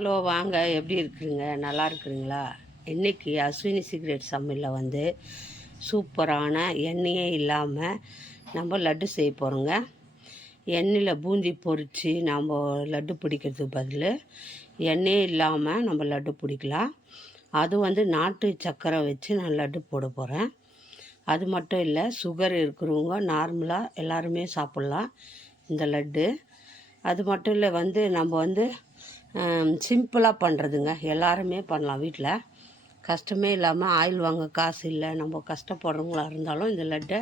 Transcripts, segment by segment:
Hello வாங்க, எப்படி இருக்குறீங்க? நல்லா இருக்கிறீங்களா? இன்றைக்கி அஸ்வினி சீக்ரெட் சமையலில் வந்து சூப்பரான எண்ணெயே இல்லாமல் நம்ம லட்டு செய்ய போகிறோங்க. எண்ணெயில் பூந்தி பொரித்து நம்ம லட்டு பிடிக்கிறதுக்கு பதில் எண்ணெயே இல்லாமல் நம்ம லட்டு பிடிக்கலாம். அது வந்து நாட்டு சர்க்கரை வச்சு நான் லட்டு போட போகிறேன். அது மட்டும் இல்லை, சுகர் இருக்கிறவங்க நார்மலாக எல்லாருமே சாப்பிட்லாம் இந்த லட்டு. அது மட்டும் இல்லை, நம்ம வந்து சிம்பிளாக பண்ணுறதுங்க. எல்லாருமே பண்ணலாம் வீட்டில், கஷ்டமே இல்லாமல். ஆயில் வாங்க காசு இல்லை, நம்ம கஷ்டப்படுறவங்களா இருந்தாலும் இந்த லட்டை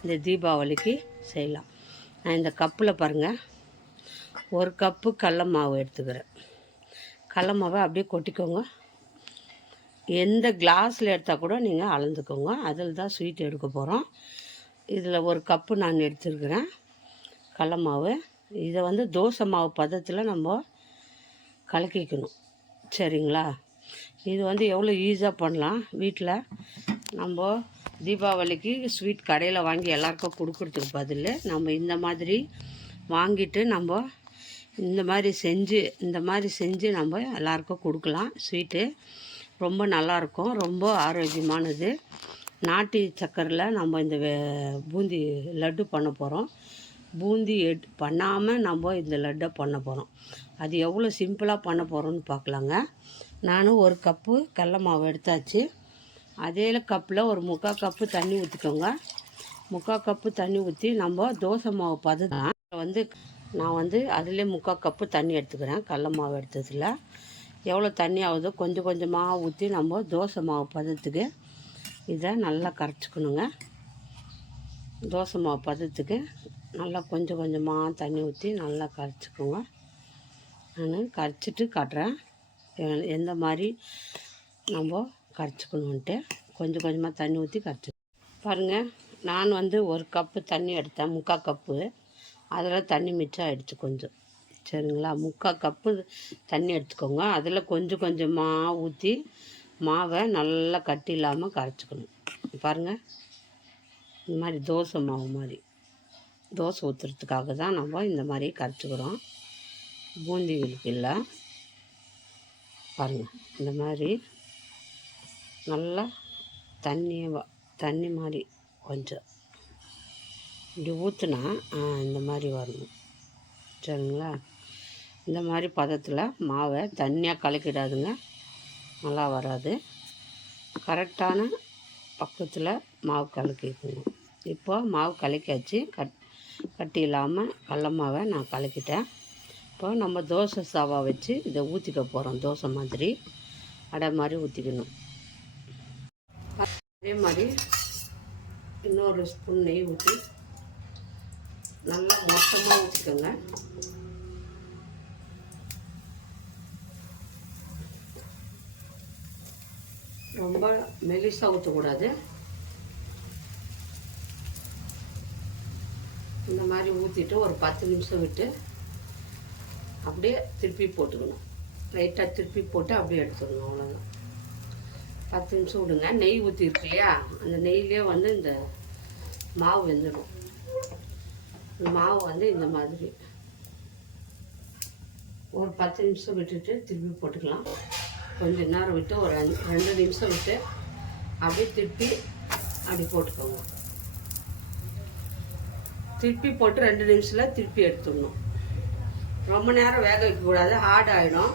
இந்த தீபாவளிக்கு செய்யலாம். நான் இந்த கப்பில் பாருங்கள், 1 கப்பு கடல மாவு எடுத்துக்கிறேன். கடல மாவை அப்படியே கொட்டிக்கோங்க. எந்த கிளாஸில் எடுத்தால் கூட நீங்கள் அளந்துக்கோங்க. அதில் தான் ஸ்வீட் எடுக்க போகிறோம். இதில் 1 கப்பு நான் எடுத்துருக்கிறேன் கடல மாவு. இதை வந்து தோசை மாவு பதத்தில் நம்ம கலக்கிக்கணும், சரிங்களா? இது வந்து எவ்வளோ ஈஸியாக பண்ணலாம் வீட்டில். நம்ம தீபாவளிக்கு ஸ்வீட் கடையில் வாங்கி எல்லாருக்கும் கொடுக்குறதுக்கு பதில் நம்ம இந்த மாதிரி வாங்கிட்டு நம்ம இந்த மாதிரி செஞ்சு நம்ம எல்லாருக்கும் கொடுக்கலாம். ஸ்வீட்டு ரொம்ப நல்லாயிருக்கும், ரொம்ப ஆரோக்கியமானது. நாட்டு சக்கரையில் நம்ம இந்த பூந்தி லட்டு பண்ண போகிறோம். பூந்தி பண்ணாமல் நம்ம இந்த லட்டை பண்ண போகிறோம். அது எவ்வளோ சிம்பிளாக பண்ண போகிறோன்னு பார்க்கலாங்க. நானும் 1 கப்பு கடல மாவு எடுத்தாச்சு. அதே கப்பில் ஒரு 3/4 கப்பு தண்ணி ஊற்றிக்கோங்க. 3/4 கப்பு தண்ணி ஊற்றி நம்ம தோசை மாவு நான் வந்து அதிலே 3/4 கப்பு தண்ணி எடுத்துக்கிறேன். கடல மாவு எடுத்ததில் எவ்வளோ தண்ணி ஆகுதோ கொஞ்சம் கொஞ்சமாக ஊற்றி நம்ம தோசை மாவு பதத்துக்கு இதை நல்லா கரைச்சிக்கணுங்க. தோசை மாவு பதத்துக்கு நல்லா கொஞ்சம் கொஞ்சமாக தண்ணி ஊற்றி நல்லா கரைச்சிக்கோங்க. நான் கரைச்சிட்டு காட்டுறேன் எந்த மாதிரி நம்ம கரைச்சிக்கணுன்ட்டு. கொஞ்சம் கொஞ்சமாக தண்ணி ஊற்றி பாருங்கள். நான் வந்து 1 கப்பு தண்ணி எடுத்தேன், 3/4 கப்பு. அதில் தண்ணி மிச்சம் ஆகிடுச்சு கொஞ்சம், சரிங்களா? 3/4 கப்பு தண்ணி எடுத்துக்கோங்க. அதில் கொஞ்சம் கொஞ்சமாக ஊற்றி மாவை நல்லா கட்டி இல்லாமல் கரைச்சிக்கணும். பாருங்கள், இந்த மாதிரி தோசை மாவு மாதிரி தோசை ஊற்றுறதுக்காக தான் நம்ம இந்த மாதிரி கரைச்சிக்கிறோம். பூந்திகளுக்கு இல்லை. பாருங்கள், இந்த மாதிரி நல்லா தண்ணி மாதிரி கொஞ்சம் இப்படி ஊற்றுனா இந்த மாதிரி வரணும், சரிங்களா? இந்த மாதிரி பதத்தில் மாவை தண்ணியாக கலக்கிடாதுங்க, நல்லா வராது. கரெக்டான பக்கத்தில் மாவு கலக்கிக்கணும். இப்போ மாவு கலக்கியாச்சு. கட்டி இல்லாமல் கடல மாவை நான் கலக்கிட்டேன். இப்போ நம்ம தோசை சவா வச்சு இதை ஊற்றிக்க போகிறோம். தோசை மாதிரி அடை மாதிரி ஊற்றிக்கணும். அதே மாதிரி இன்னொரு ஸ்பூன் நெய் ஊற்றி நல்லா மொத்தமாக ஊற்றிக்கோங்க. ரொம்ப மெலிசாக ஊற்றக்கூடாது. இந்த மாதிரி ஊற்றிட்டு ஒரு 10 நிமிஷம் விட்டு அப்படியே திருப்பி போட்டுக்கணும். லைட்டாக திருப்பி போட்டு அப்படியே எடுத்துக்கணும், அவ்வளோதான். 10 நிமிஷம் விடுங்க. நெய் ஊற்றிருக்கு இல்லையா, அந்த நெய்லேயே வந்து இந்த மாவு வெந்துடும். இந்த மாவு வந்து இந்த மாதிரி ஒரு 10 நிமிஷம் விட்டுட்டு திருப்பி போட்டுக்கலாம். கொஞ்சம் நேரம் விட்டு ஒரு 2 நிமிஷம் விட்டு அப்படியே திருப்பி அப்படி போட்டுக்கோங்க. திருப்பி போட்டு 2 நிமிஷத்தில் திருப்பி எடுத்துடணும். ரொம்ப நேரம் வேக வைக்கக்கூடாது, ஹார்ட் ஆகிடும்.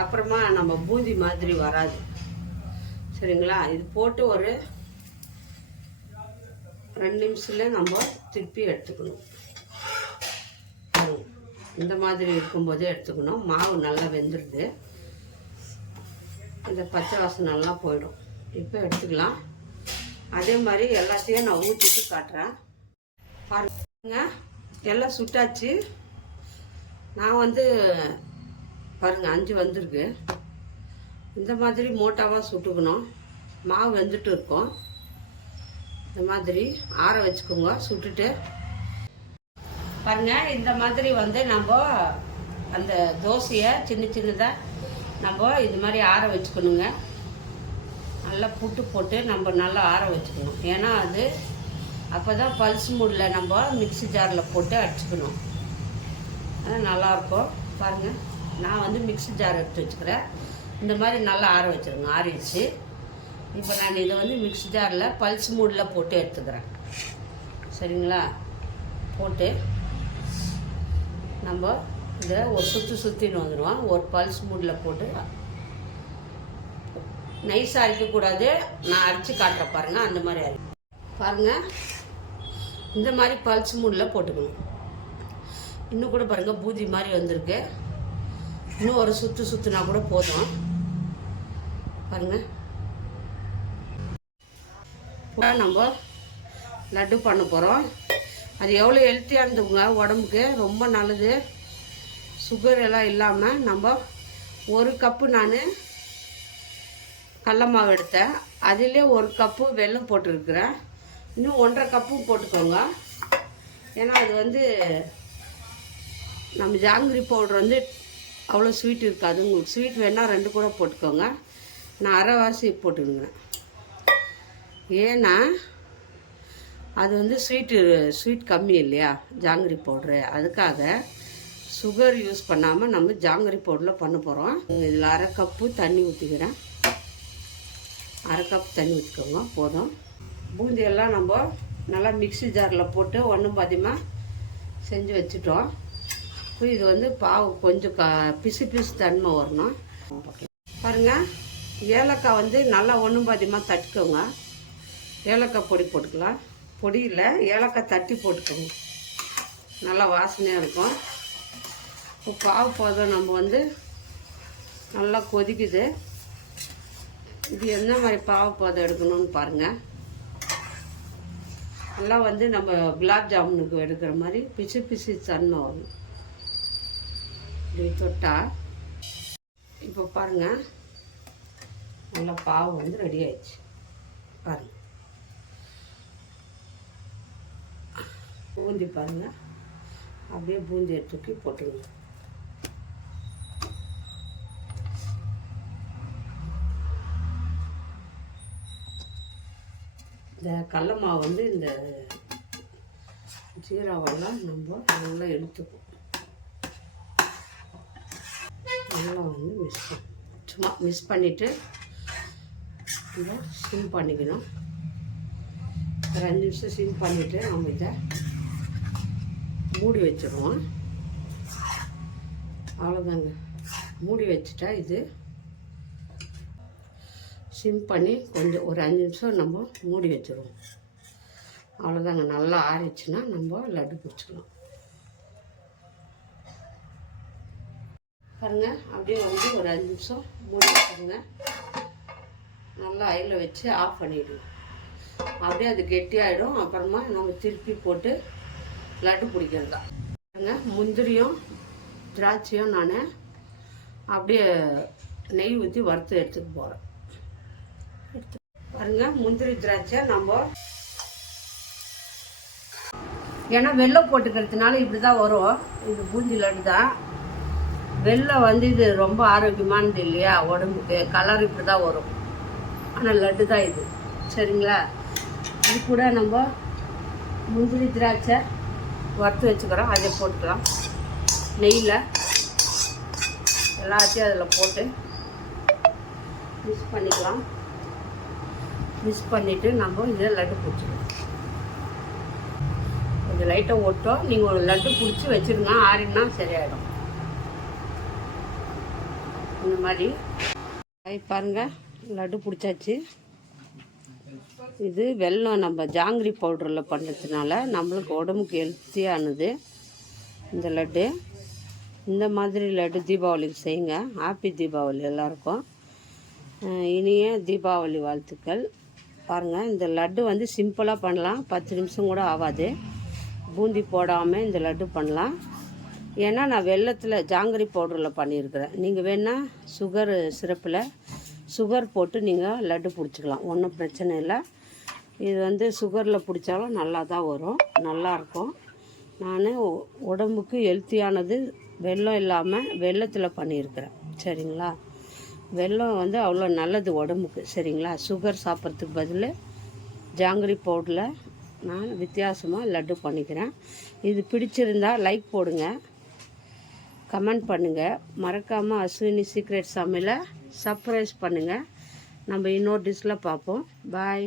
அப்புறமா நம்ம பூந்தி மாதிரி வராது, சரிங்களா? இது போட்டு ஒரு 2 நிமிஷத்தில் நம்ம திருப்பி எடுத்துக்கணும். இந்த மாதிரி இருக்கும்போதே எடுத்துக்கணும். மாவு நல்லா வெந்துடுது, இந்த பச்சை வாசனை நல்லா போயிடும். இப்போ எடுத்துக்கலாம். அதே மாதிரி எல்லாத்தையும் நான் ஊற்றிட்டு காட்டுறேன். பாருங்க, எல்லாம் சுட்டாச்சு. நான் வந்து பாருங்கள் 5 வந்திருக்கு. இந்த மாதிரி மோட்டாவாக சுட்டுக்கணும். மாவு வெந்துட்டு இருக்கும். இந்த மாதிரி ஆற வச்சுக்கோங்க. சுட்டுட்டு பாருங்கள், இந்த மாதிரி வந்து நம்ம அந்த தோசையை சின்னதாக நம்ம இது மாதிரி ஆற வச்சுக்கணுங்க. நல்லா புட்டு போட்டு நம்ம நல்லா ஆற வச்சுக்கணும். ஏன்னா அது அப்போ தான் பல்ஸ் மூடில் நம்ம மிக்ஸி ஜாரில் போட்டு அடிச்சுக்கணும். அது நல்லாயிருக்கும். பாருங்கள், நான் வந்து மிக்ஸி ஜார் எடுத்து வச்சுக்கிறேன். இந்த மாதிரி நல்லா ஆற வச்சுருங்க. ஆறிடுச்சு. இப்போ நான் இதை வந்து மிக்ஸி ஜாரில் பல்ஸ் மூடில் போட்டு எடுத்துக்கிறேன். சரிங்களா? போட்டு நம்ம இதை ஒரு சுற்றின்னு வந்துடுவோம். ஒரு பல்ஸ் மூடில் போட்டு நைஸாக அரைக்கக்கூடாது. நான் அரைச்சி காட்டுற பாருங்கள். அந்த மாதிரி பாருங்கள். இந்த மாதிரி பல்ஸ் மூடில் போட்டுக்கணும். இன்னும் கூட பாருங்கள் பூஜி மாதிரி வந்திருக்கு. இன்னும் ஒரு சுற்றுனா கூட போதும். பாருங்கள். நம்ம லட்டு பண்ண போகிறோம். அது எவ்வளோ ஹெல்த்தியானதுங்க, உடம்புக்கு ரொம்ப நல்லது. சுகர் எல்லாம் இல்லாமல் நம்ம 1 கப்பு நான் கடல மாவு எடுத்தேன். அதிலே 1 கப்பு வெல்லம் போட்டுருக்குறேன். இன்னும் 1.5 கப்பும் போட்டுக்கோங்க. ஏன்னா அது வந்து நம்ம ஜாங்கிரி பவுடர் வந்து அவ்வளோ ஸ்வீட் இருக்காது. உங்களுக்கு ஸ்வீட் வேணால் 2 கூட போட்டுக்கோங்க. நான் அரைவாசி போட்டுருங்க. ஏன்னா அது வந்து ஸ்வீட் கம்மி இல்லையா ஜாங்கிரி பவுட்ரு. அதுக்காக சுகர் யூஸ் பண்ணாமல் நம்ம ஜாங்கிரி பவுடரில் பண்ண போகிறோம். இதில் 1/2 கப்பு தண்ணி ஊற்றிக்கிறேன். 1/2 கப் தண்ணி ஊற்றிக்கோங்க போதும். பூந்தியெல்லாம் நம்ம நல்லா மிக்ஸி ஜாரில் போட்டு ஒன்றும் பாதியமாக செஞ்சு வச்சுட்டோம். இப்போ இது வந்து பாவு கொஞ்சம் பிசு தன்மை வரணும். பாருங்கள். ஏலக்காய் வந்து நல்லா ஒன்றும் பாதியமாக தட்டிக்கோங்க. ஏலக்காய் பொடி போட்டுக்கலாம். பொடியில் ஏலக்காய் தட்டி போட்டுக்கோங்க. நல்லா வாசனையாக இருக்கும். இப்போ பாவு போதும். நம்ம வந்து நல்லா கொதிக்குது. இது என்ன மாதிரி பாவு போதும் எடுக்கணும்னு பாருங்கள். நல்லா வந்து நம்ம குலாப் ஜாமுனுக்கு எடுக்கிற மாதிரி பிசு தன்மை வரும். இப்படி தொட்டா இப்போ பாருங்கள். நல்லா பாவு வந்து ரெடி ஆயிடுச்சு. பாருங்கள். பூந்தி பாருங்கள். அப்படியே பூந்தியை தூக்கி போட்டுருங்க. இந்த கடல மாவு வந்து இந்த ஜீராவெல்லாம் நம்ம நல்லா எடுத்துப்போம். நல்லா வந்து சும்மா மிக்ஸ் பண்ணிவிட்டு இதை சிம் பண்ணிக்கணும். ஒரு 5 நிமிஷம் சிம் பண்ணிவிட்டு நம்ம இதை மூடி வச்சுருவோம். அவ்வளோதாங்க. மூடி வச்சுட்டா இது சிம் பண்ணி கொஞ்சம் ஒரு 5 நிமிஷம் நம்ம மூடி வச்சுருவோம். அவ்வளோதாங்க. நல்லா ஆறிடுச்சுன்னா நம்ம லட்டு பிடிச்சிக்கலாம். பாருங்கள். அப்படியே வந்து ஒரு 5 நிமிஷம் மூடி வச்சுருங்க. நல்லா ஐயில் வச்சு ஆஃப் பண்ணிவிடுவோம். அப்படியே அது கெட்டியாகிடும். அப்புறமா நம்ம திருப்பி போட்டு லட்டு பிடிக்கிறது தான். பாருங்கள். முந்திரியும் திராட்சையும் நான் அப்படியே நெய் ஊற்றி வறுத்து எடுத்துக்க போகிறேன். பாருங்கள். முந்திரி திராட்சை நம்ம ஏன்னா வெல்லம் போட்டுக்கிறதுனால இப்படி தான் வரும். இது பூந்தி லட்டு தான். வெல்லம் வந்து இது ரொம்ப ஆரோக்கியமானது இல்லையா உடம்புக்கு. கலர் இப்படி தான் வரும். ஆனால் லட்டு தான் இது. சரிங்களா? இது கூட நம்ம முந்திரி திராட்சை வறுத்து வச்சுக்கிறோம். அதை போட்டுக்கலாம். நெய்யில் எல்லாத்தையும் அதில் போட்டு மிக்ஸ் பண்ணிக்கலாம். மிக்ஸ் பண்ணிவிட்டு நம்ம இதை லட்டு பிடிச்சிக்கலாம். கொஞ்சம் லைட்டாக ஒட்டும். நீங்கள் ஒரு லட்டு பிடிச்சி வச்சுருங்க. ஆறினா சரியாயிடும். இந்த மாதிரி பாருங்கள். லட்டு பிடிச்சாச்சு. இது வெல்லம் நம்ம ஜாங்கிரி பவுடரில் பண்ணுறதுனால நம்மளுக்கு உடம்புக்கு ஹெல்த்தியானது இந்த லட்டு. இந்த மாதிரி லட்டு தீபாவளிக்கு செய்யுங்க. ஹாப்பி தீபாவளி எல்லாருக்கும். இனிய தீபாவளி வாழ்த்துக்கள். பாருங்கள். இந்த லட்டு வந்து சிம்பிளாக பண்ணலாம். 10 நிமிஷம் கூட ஆகாது. பூந்தி போடாமல் இந்த லட்டு பண்ணலாம். ஏன்னா நான் வெல்லத்தில் ஜாங்கிரி பவுடரில் பண்ணியிருக்கிறேன். நீங்கள் வேணால் சுகர் சிரப்பில் சுகர் போட்டு நீங்கள் லட்டு பிடிச்சிக்கலாம். ஒன்றும் பிரச்சனை இல்லை. இது வந்து சுகரில் பிடிச்சாலும் நல்லா தான் வரும். நல்லாயிருக்கும். நான் உடம்புக்கு ஹெல்த்தியானது வெல்லம் இல்லாமல் வெல்லத்தில் பண்ணியிருக்கிறேன். சரிங்களா? வெல்லம் வந்து அவ்வளோ நல்லது உடம்புக்கு. சரிங்களா? சுகர் சாப்பிட்றதுக்கு பதில் ஜாங்கிரி பவுடரில் நான் வித்தியாசமாக லட்டு பண்ணிக்கிறேன். இது பிடிச்சிருந்தால் லைக் போடுங்க. கமெண்ட் பண்ணுங்கள். மறக்காமல் அஸ்வினி சீக்ரெட் சமையலை சர்ப்ரைஸ் பண்ணுங்கள். நம்ம இன்னொரு டிஷ்ஷில் பார்ப்போம். பாய்.